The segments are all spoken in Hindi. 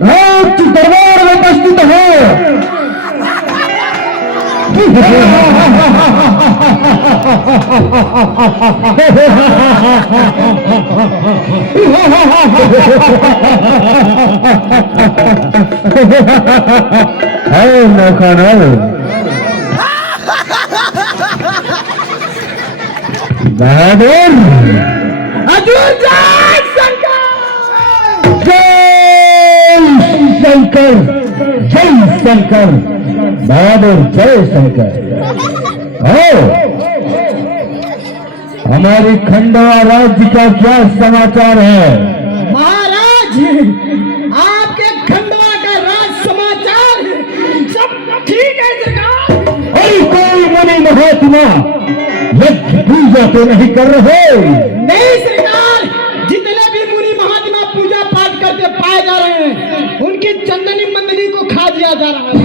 राज दरबार में उपस्थित हो मौका ना बहादुर अर्जुन जय शंकर जय शंकर बहादुर जय शंकर। हमारी खंडवा राज्य का क्या समाचार है? महाराज, आपके खंडवा का राज समाचार सब ठीक है सरकार। कोई मुनि महात्मा यज्ञ पूजा तो नहीं कर रहे? नहीं सरकार, जितने भी मुनि महात्मा पूजा पाठ करते पाए जा रहे हैं उनकी चंदनी मंदनी को खा दिया जा रहा है।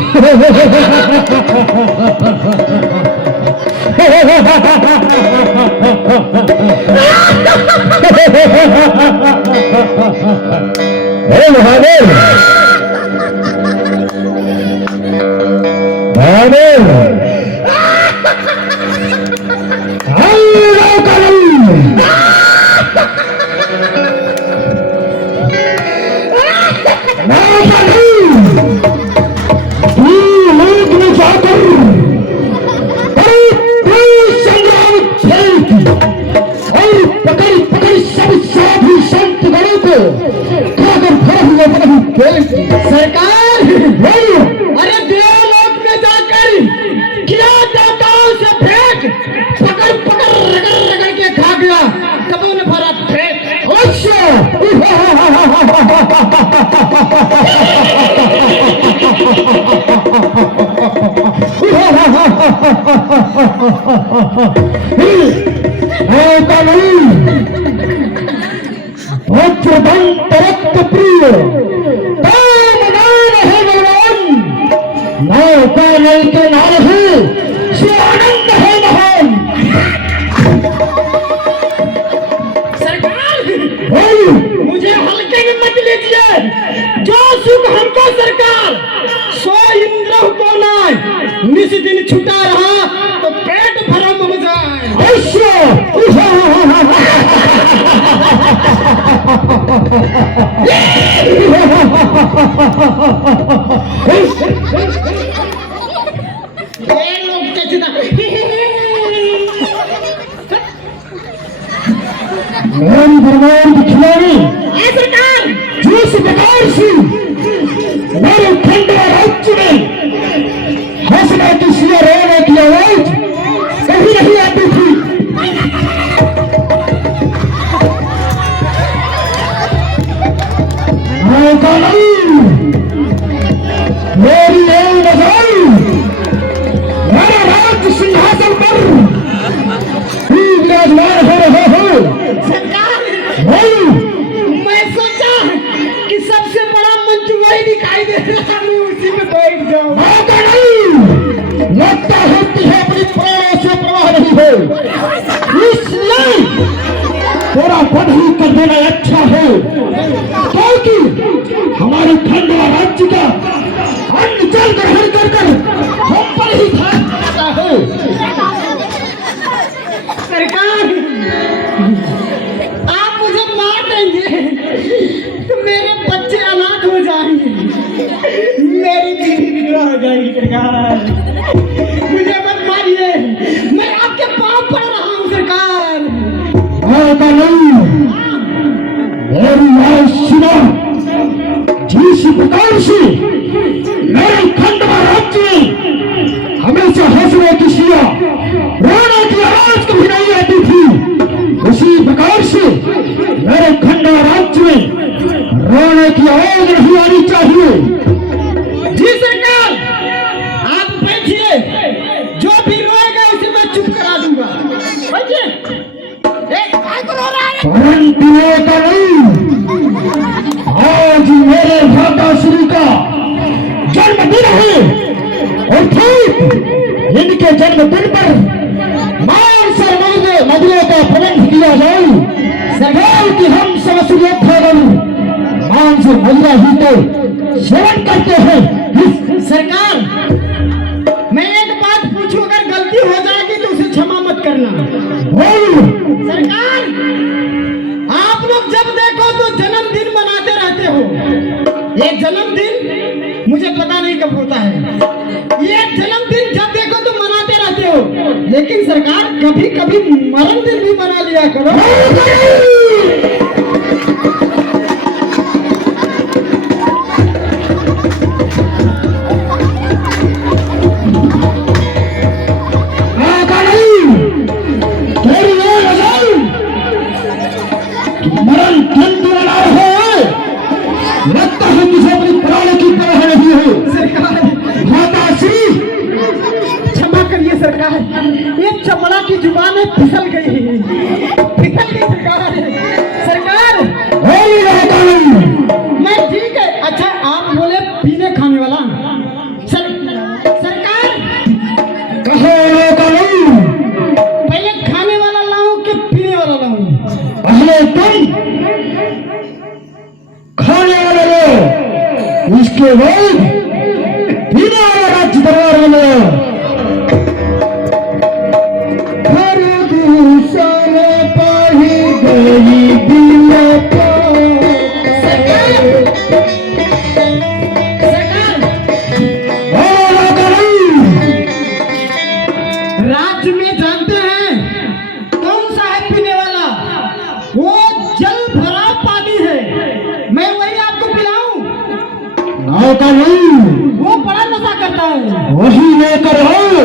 सरकार, अरे देवलोक में जाकर किया देवताओं से फेंक, पकड़ पकड़ रगड़ रगड़ के खा गया, कबो ने भरा फेंक। प्रिय नौका नल के नाल है आनंद है महान। सरकार, मुझे हल्के में मत लीजिए, जो सुख हमको सरकार सो इंद्र को नाय निस दिन छुटा रहा तो पेट भरम हो जाए। मेरी भगवान की खिलाड़ी सरकार, जिस प्रकार से मेरे खंडवा राज्य में हंसने की सिया रोने की आवाज कहीं नहीं आती थी, मेरी नई नजर मेरे राज्य सिंहासन पर विराजमान हो रहे हो। मैं सोचा कि सबसे बड़ा मंच वही दिखाई दे रहा, मैं उसी पे बैठ जाऊं। मौका नहीं, लगता है तुझे अपनी प्राणों से प्रवाह नहीं हो, इसलिए तेरा पद ही कर देना अच्छा है, क्योंकि हमारे खंडवा राज्य का अन्न जल ग्रहण कर कर हम पर ही था है। सरकार, आप मुझे मार देंगे गई सरकार, मुझे मत मारिए, मैं आपके पाँव पड़ रहा हूँ सरकार। मेरी आवाज सुनो। जिस प्रकार से मेरे खंडवा राज्य में हमेशा हंसने की शिया रोने की आवाज कभी नहीं आती थी, उसी प्रकार से मेरे खंडवा राज्य में रोने की आवाज नहीं आनी चाहिए। जी सरकार, आप बैठिए, जो भी रोएगा उसे मैं चुप करा दूंगा। बैठिए। परंतु ऐसा नहीं, आज मेरे भ्राताश्री का जन्मदिन है और ठीक इनके जन्मदिन पर मानसर मदिरे का प्रबंध किया जाए। सरकार की हम समस्या मानसर मदिरा ही तो सेवन करते हैं। सरकार, मैं एक बात पूछूं, अगर गलती हो जाएगी तो उसे क्षमा मत करना। सरकार, आप लोग जब देखो तो जन्मदिन मनाते रहते हो। ये जन्मदिन मुझे पता नहीं कब होता है, ये जन्मदिन जब देखो तो मनाते रहते हो, लेकिन सरकार कभी कभी मरण दिन भी मना लिया करो। मरण दिन भी मना रहे हैं, लगता है किसी अपनी प्राण की परवाह नहीं है। सरकार, माताश्री क्षमा करिए सरकार, ये चमड़ा की जुबान फिसल गई सरकार। सरकार, मैं ठीक है। अच्छा, आप बोले पीने खाने वाला सरकार, पहले खाने वाला लाऊं कि पीने वाला लाऊं? पहले तुम खाने वाले लो, उसके बाद पीने वाला राज्य दरबार में लो। राज्य में जानते हैं कौन सा है पीने वाला? वो जल भरा पानी है, मैं वही आपको पिलाऊं? नौका नहीं, वो बड़ा नशा करता है। वही लेकर आओ।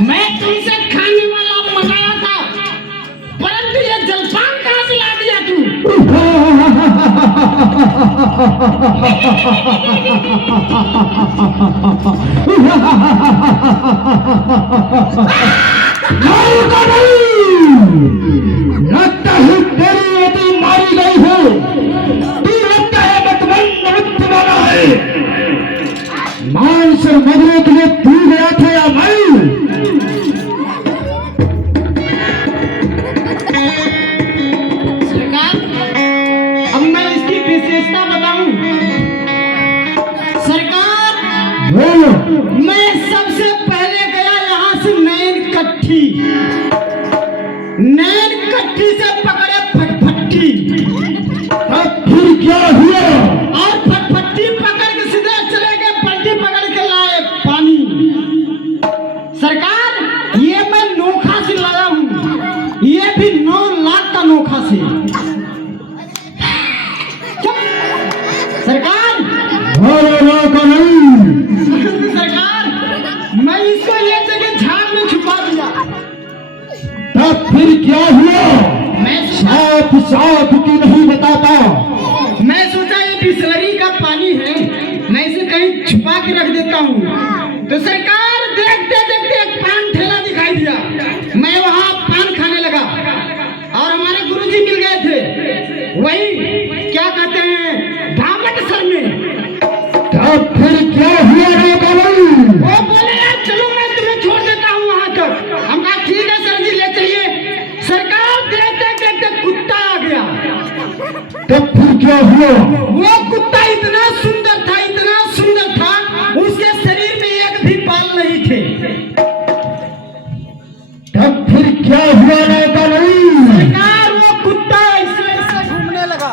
मैं तुमसे खाने वाला मंगाया था, परंतु ये जलपान कहाँ से ला दिया तू? लगता है तेरी बेटी मारी गई है, तू लगता है मतबंद मृत्यु वाला है। मानसर मदरे के लिए तू गया था या मैं? सरकार, अब मैं इसकी विशेषता बताऊं? सरकार, मैं सबसे पहले गया यहाँ से नैन कट्ठी से पकड़े फटफटी, अब फिर क्या हुआ? और फटफटी पकड़ के सीधे चले गए, पलटी पकड़ के लाए पानी। सरकार, ये मैं नोखा से लाया हूँ, ये भी 9 लाख का नोखा से। सरकार, सरकार, मैं इसको ये जगह झाड़ में छुपा दिया। तब फिर क्या हुआ? मैं साफ की नहीं बताता। मैं सोचा ये बिसलरी का पानी है, मैं इसे कहीं छुपा के रख देता हूँ। तो सरकार, देखते देखते एक पान ठेला दिखाई दिया, मैं वहाँ अब फिर क्या हुआ नौकानल? वो बोले यार चलो मैं तुम्हें छोड़ देता हूँ वहां तक। हम कहा ठीक है सर जी ले चलिए। सरकार देखते देखते कुत्ता आ गया। तब फिर क्या हुआ? वो कुत्ता इतना सुंदर था उसके शरीर में एक भी बाल नहीं थे। तब फिर क्या हुआ नौकानल? सरकार वो कुत्ता ऐसे ऐसे घूमने लगा।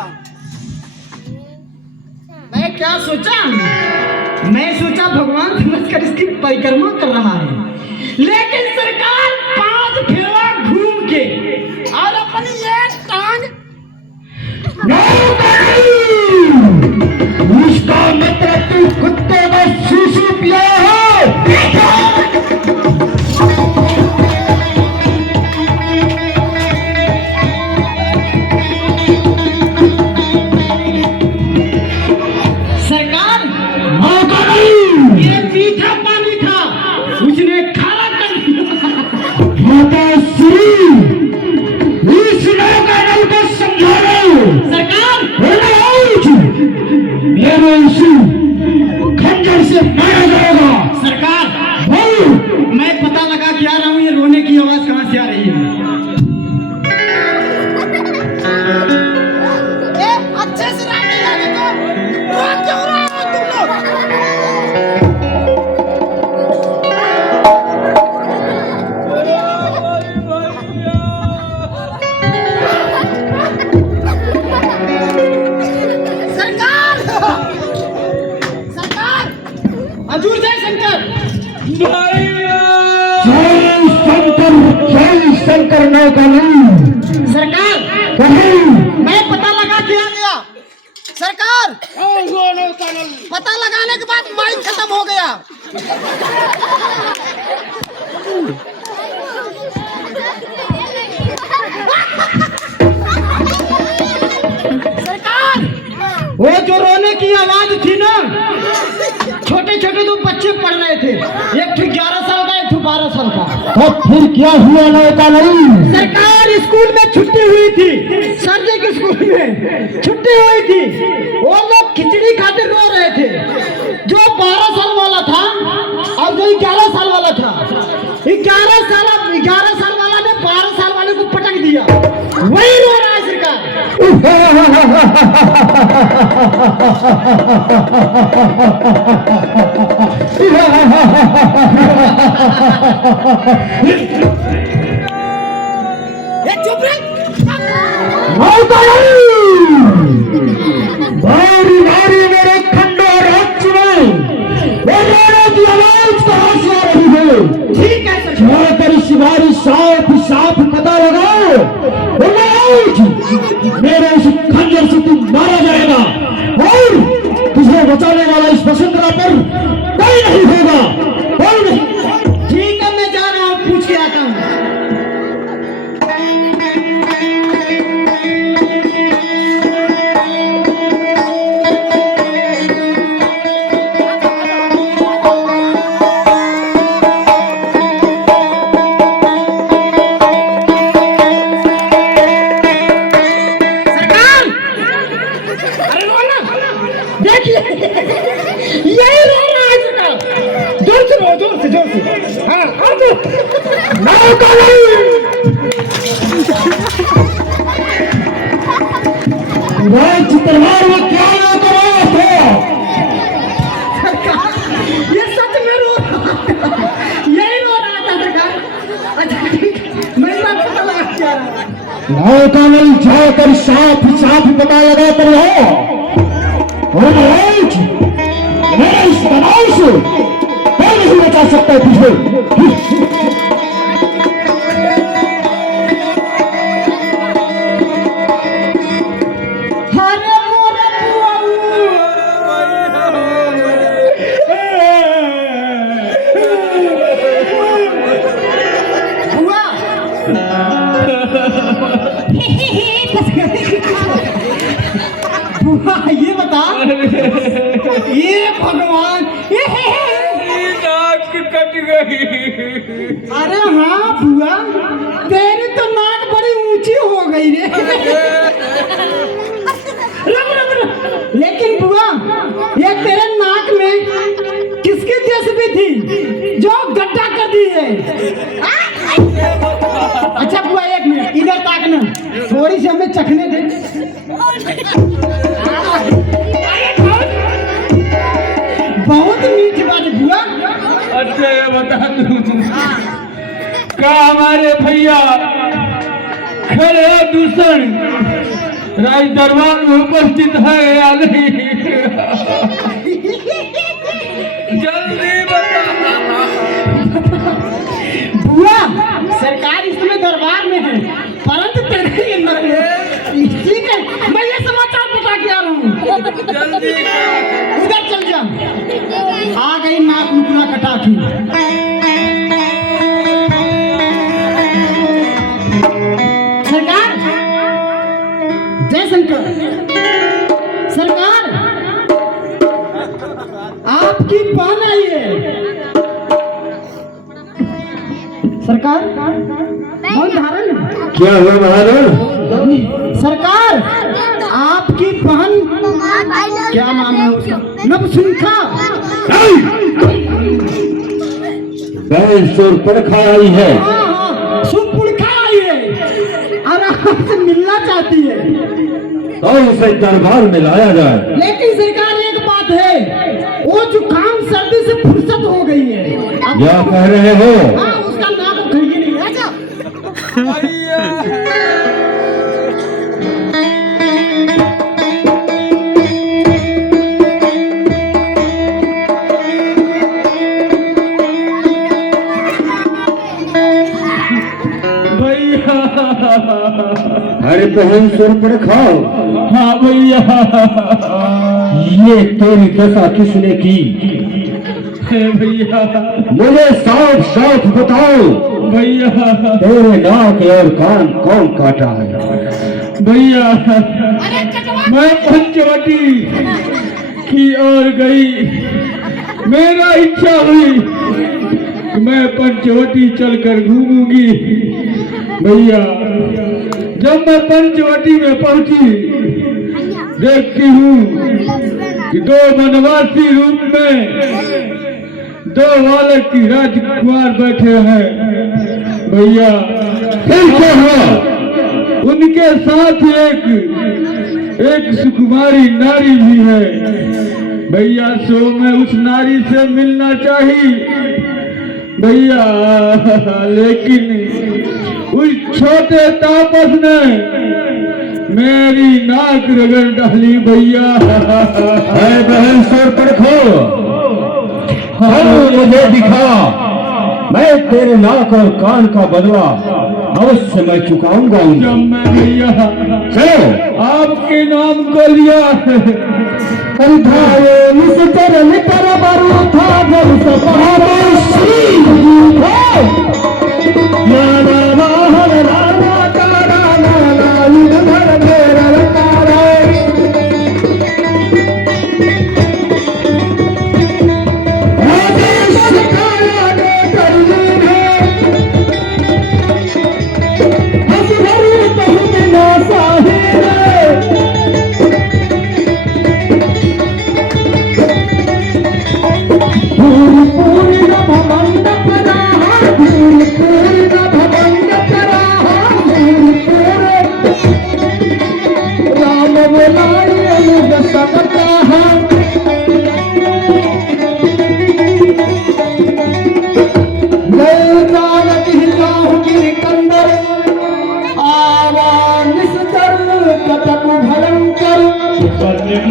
मैं क्या सोचा? मैं सोचा भगवान समझकर इसकी परिक्रमा कर रहा है, लेकिन सरकार 5 फेरा घूम के और अपनी एक टांग इसका मतलब तू कुत्ते का शीशु पिया है। सरकार नौकानल, ये मीठा पानी था, उसने खारा कर दिया। माताश्री, इस नौकानल को समझाओ। सरकार मेरे इसी खंजर से मारा जाएगा। सरकार बोल। मैं पता लगा के आ रहा हूँ ये रोने की आवाज कहाँ से आ रही है। अच्छे से रात नहीं आने को रो क्यों रहे हो तुम लोग? सरकार सरकार हजूर जय शंकर। जय शंकर नौकानल। सरकार मैं पता लगा के आ गया। सरकार पता लगाने के बाद माइक खत्म हो गया। सरकार वो जो रोने की आवाज थी ना, छोटे छोटे दो बच्चे पढ़ रहे थे, एक तो 11 साल का, एक तो 12 साल का। तब फिर क्या हुआ नौकानल? सरकार स्कूल में छुट्टी हुई थी, सर जी के स्कूल में छुट्टी हुई थी। वो लोग खिचड़ी खाते रो रहे थे। जो 12 साल वाला था और जो 11 साल वाला था, 11 साल वाला ने 12 साल वाले को पटक दिया। वही रो रहा है सरकार। चुप रहे। भारी भारी मेरे खंडोर राज्य में रोने की आवाज कहाँ से आ रही है? ठीक है सर। जाकर इस बारी साफ साफ पता लगाओ। मेरे इस खंजर से तू मारा जाएगा और तुझे बचाने वाला इस वसुंधरा पर कोई नहीं होगा। कोई नहीं। ठीक है मैं जा रहा हूँ, पूछ के आता हूँ। देखिए यही रोना है सरकार। जोर से रो, जोर से हाँ और चित्रहार में क्या ना करो थे? ये सच में रो रहा था, यही रो रहा था सरकार। अच्छा ठीक है, मैं बात पता लगा के आ रहा हूँ। नौकानल जाकर साफ साफ पता लगा कर रहो और मेरे इस तनाव से कोई नहीं बचा सकता तुझे। ये बता, ये भगवान नाक कट गई। अरे हाँ बुआ, तेरी तो नाक बड़ी ऊंची हो गई रे। रुक, लेकिन बुआ ये तेरे नाक में चखने दे। बहुत मीठी बात बुआ। अच्छा ये बता दूं का हमारे भैया खड़े दूषण राज दरबार में उपस्थित है या नहीं? जल्दी बता। बुआ सरकार इसमें दरबार में है, परंतु तेरे ये ठीक है, मैं ये समाचार बता के आ रहा हूँ। जल्दी कर। उधर चल जा। आ गई नाक मुकना कटा की। सरकार जय शंकर। सरकार आपकी बहन आई है। सरकार कौन धारण? क्या हुआ महाराज? सरकार आपकी बहन क्या नाम है उसका? नवसुंखा। बहन शूर्पणखा आई है। हाँ, सुपुड़खा आई है और आपसे मिलना चाहती है। तो उसे दरबार में लाया जाए। लेकिन सरकार एक बात है, वो जुकाम सर्दी से फुर्सत हो गई है। अब क्या कह रहे हो? हाँ, उसका नाम कहिए नहीं। अच्छा भैया। अरे बहन शूर्पणखा, हाँ भैया। ये तेरी दशा किसने की? हे भैया। मुझे साफ साफ बताओ, भैया। तेरे नाक और कान कौन काटा है? भैया मैं पंचवटी की ओर गई, मेरा इच्छा हुई कि मैं पंचवटी चलकर घूमूंगी। भैया जब मैं पंचवटी में पहुंची, देखती हूँ कि दो वनवासी रूप में दो बालक की राजकुमार बैठे हैं। भैया फिर क्या हुआ? उनके साथ एक सुकुमारी नारी भी है। भैया सो मैं उस नारी से मिलना चाहिए भैया, लेकिन उस छोटे तापस ने मेरी नाक रगड़ डाली भैया। अरे बहन शूर्पणखा, हाँ मुझे दिखा, मैं तेरे नाक और कान का बदला अवश्य मैं चुकाऊंगा। जब मैं भैया चलो आपके नाम को लिया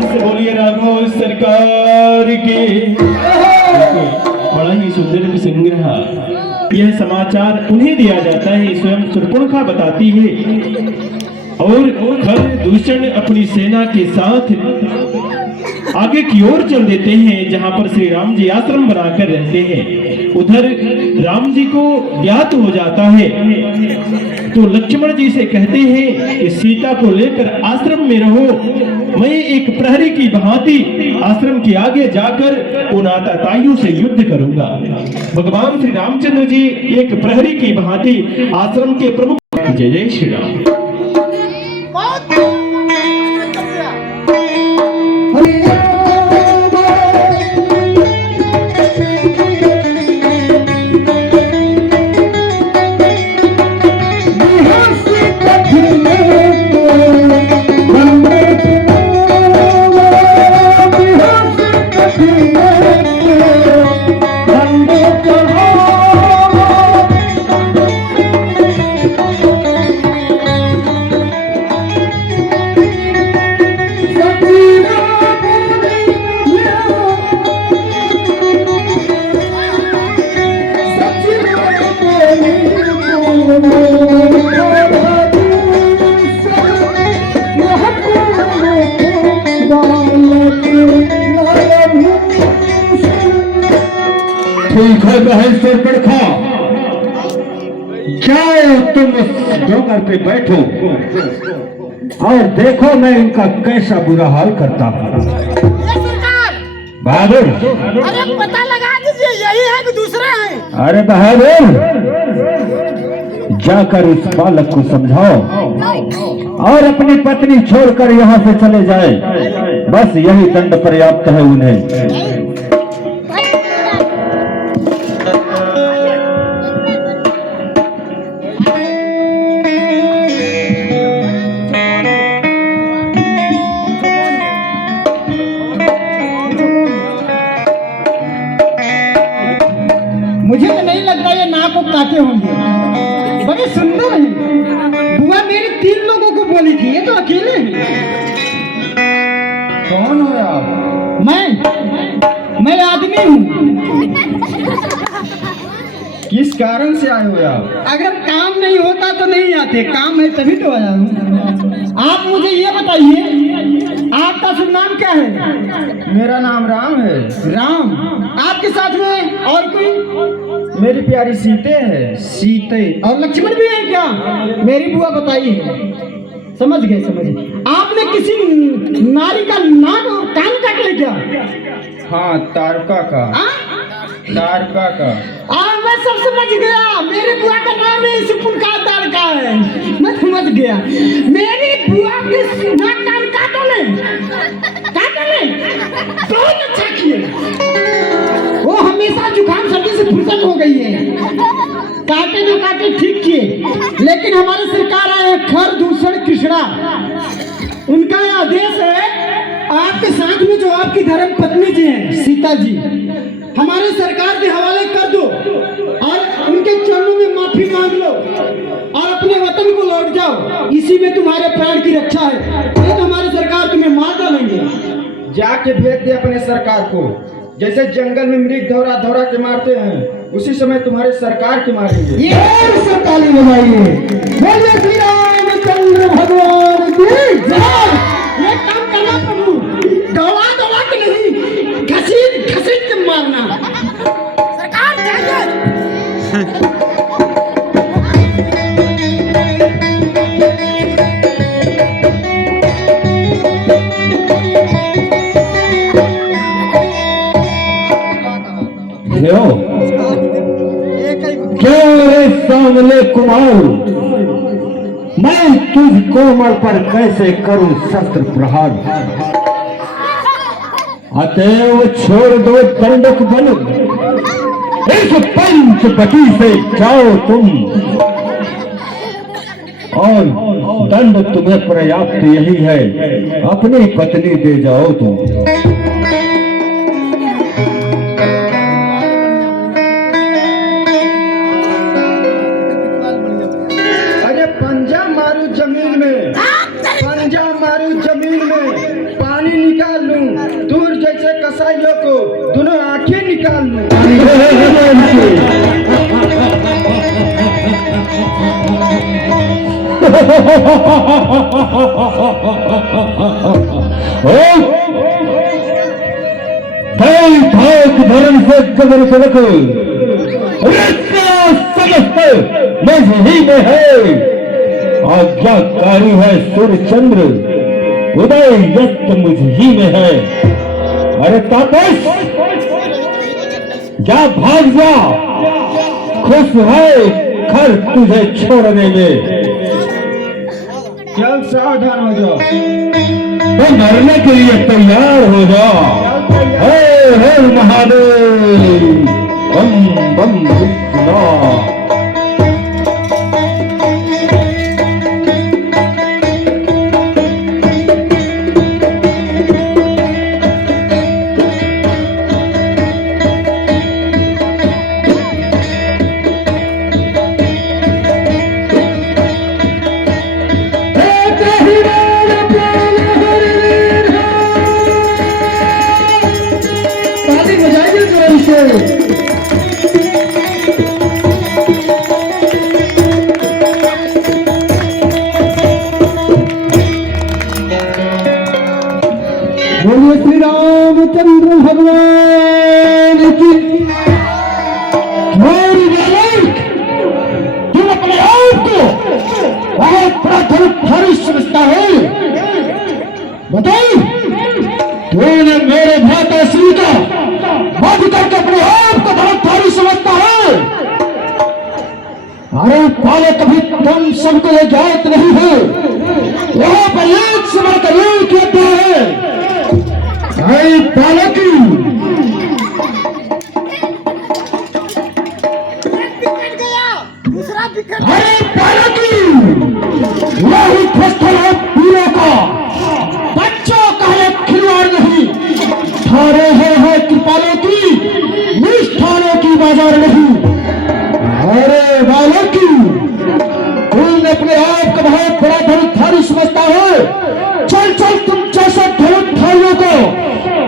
से बोलिए राघव सरकार के। बड़ा ही सुंदर संग्रह। यह समाचार उन्हें दिया जाता है, स्वयं शूर्पणखा बताती है। और खर दूषण अपनी सेना के साथ आगे की ओर चल देते हैं, जहां पर श्री राम जी आश्रम बनाकर रहते हैं। उधर राम जी को ज्ञात हो जाता है तो लक्ष्मण जी से कहते हैं कि सीता को लेकर आश्रम में रहो, मैं एक प्रहरी की भांति आश्रम के आगे जाकर उन आतताइयों से युद्ध करूंगा। भगवान श्री रामचंद्र जी एक प्रहरी की भांति आश्रम के प्रमुख। जय जय श्री राम। ठीक है महेश्वर पड़खा, जाओ तुम उस डोंगर पे बैठो और देखो मैं इनका कैसा बुरा हाल करता हूँ। बहादुर, अरे पता लगा दीजिए यही है कि दूसरे हैं। अरे बहादुर, जाकर इस बालक को समझाओ और अपनी पत्नी छोड़कर यहाँ से चले जाए, बस यही दंड पर्याप्त है उन्हें। मुझे तो नहीं लग रहा ये नाक को काटे होंगे, बड़े सुंदर हैं। बुआ मेरी 3 लोगों को बोली थी, ये तो अकेले हैं। कौन हो आप? मैं आदमी हूँ। किस कारण से आए हो आप? अगर काम नहीं होता तो नहीं आते, काम है तभी तो आया हूँ। आप मुझे ये बताइए आपका शुभ नाम क्या है? मेरा नाम राम है। राम। आपके साथ में और कोई? मेरी प्यारी सीते है। सीते और लक्ष्मण भी है क्या? मेरी बुआ बताई है। समझ गए। आपने किसी नारी का नाक और कान काट ले क्या? हाँ, तारका का। तारका का। मैं सब समझ गया। मेरी बुआ का नाम है सुपुनका तारका है। मैं समझ गया। मेरी बुआ के नाक कान काटो ले। बहुत अच्छा किए। वो हमेशा जुकाम सर्दी से फुर्सत हो गई है। काटे तो काटे ठीक किए, लेकिन हमारी सरकार आए खर दूषण कृष्णा, उनका यह आदेश है आपके साथ में जो आपकी धर्म पत्नी जी हैं सीता जी, हमारे सरकार के हवाले कर दो और उनके चरणों में माफी मांग लो और अपने वतन को लौट जाओ। इसी में तुम्हारे प्राण की रक्षा है, नहीं तो हमारी सरकार तुम्हें मार डालेंगे। जाके भेज दे अपने सरकार को। जैसे जंगल में मृग धौरा के मारते हैं, उसी समय तुम्हारे सरकार के मारेंगे। ये ताली बजाइए, बोलिए श्री रामचंद्र भगवान की जय। ये काम करना प्रभु, दौड़ा के नहीं, घसीट के मारना। सरकार चाहिए। क्यों रे सामले कुमार, मैं तुझ कोमल पर कैसे करूं शस्त्र प्रहार। अतएव छोड़ दो दंडक बल, इस पंचवटी से जाओ तुम और दंड तुम्हें पर्याप्त यही है, अपनी पत्नी दे जाओ तुम। पानी निकाल लूं, दूर जैसे कसाईयों को दोनों आंखें निकाल लूं। धर्म से जबर से रखो, समस्त मुझ ही में है। आज्ञाकारी है सूर्य चंद्र, उदय यस्त मुझ ही में है। अरे तापस, जा भाग जा, खुश है खर तुझे छोड़ने में। चल सावधान हो जाओ, तो मरने के लिए तैयार हो जाओ। हर महादेव, बम बम विष्णु। बोलिए श्री रामचंद्र भगवान की। बहुत बड़ा धनुर्धारी समझता है। बताओ, तूने मेरे भ्राता श्री का वध करके अपने आप को धनुर्धारी समझता है। अरे बालक, कभी तुम सबको ये ज्ञात नहीं है, यहाँ पर एक समय का एक युद्ध है। अरे बालक, अरे बालक, यही फस्तल है पीरों का, बच्चों का एक खिलवाड़ नहीं। थारे है कृपालों की, निष्ठानों की बाजार नहीं। अरे बालक, तुम अपने आप को बहुत बड़ा धनुर्धारी समझता है। चल चल, तुम जैसे धनुर्धारियों को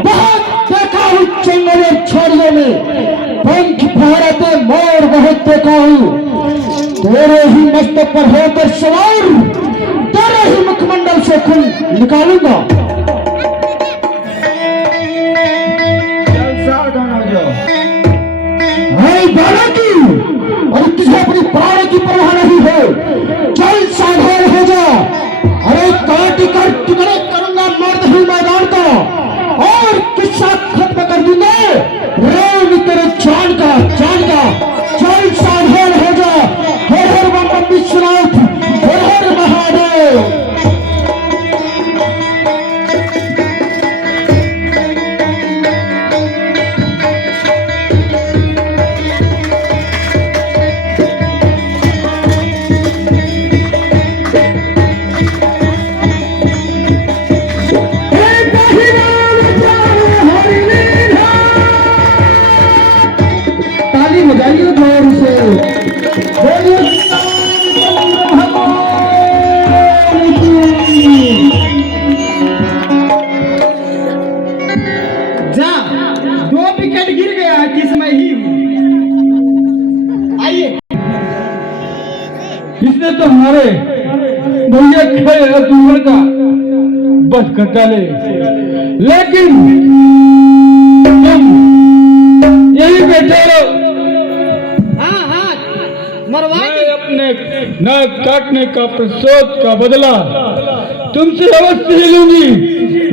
बहुत देखा हूँ जंगल और झाड़ियों में, पंख फहराते मोर बहुत देखा हूँ। तेरे ही मस्तक पर होकर सवार, तेरे ही मुखमंडल से खून निकालूंगा। बालकी, और तुझे अपनी प्राण की परवाह नहीं है। चल सावधान हो जा। अरे काट कर टुकड़े करूंगा मर्द ही मैदान का, और किस्सा खत्म कर दूंगा राम तेरे जान का। चल सावधान हो जा। हर हर बम विश्वनाथ, हर हर महादेव। बजाइए जोर से। जा, 2 विकेट गिर गया किसमें ही। आइए, इसने तो हमारे भैया खेल दूर का बस कर डाले, लेकिन तुम यही बैठे रहो। हाँ, मरवा मैं अपने नाक काटने का प्रतिशोध का बदला तुमसे अवश्य ही लूंगी।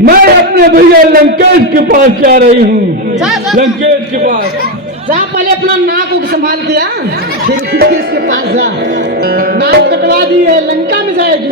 मैं अपने भैया लंकेश के पास जा रही हूँ। लंकेश के पास जा, पहले अपना नाक को संभाल के आ, फिर इसके पास जा। नाक कटवा दिए, लंका में जाएगी।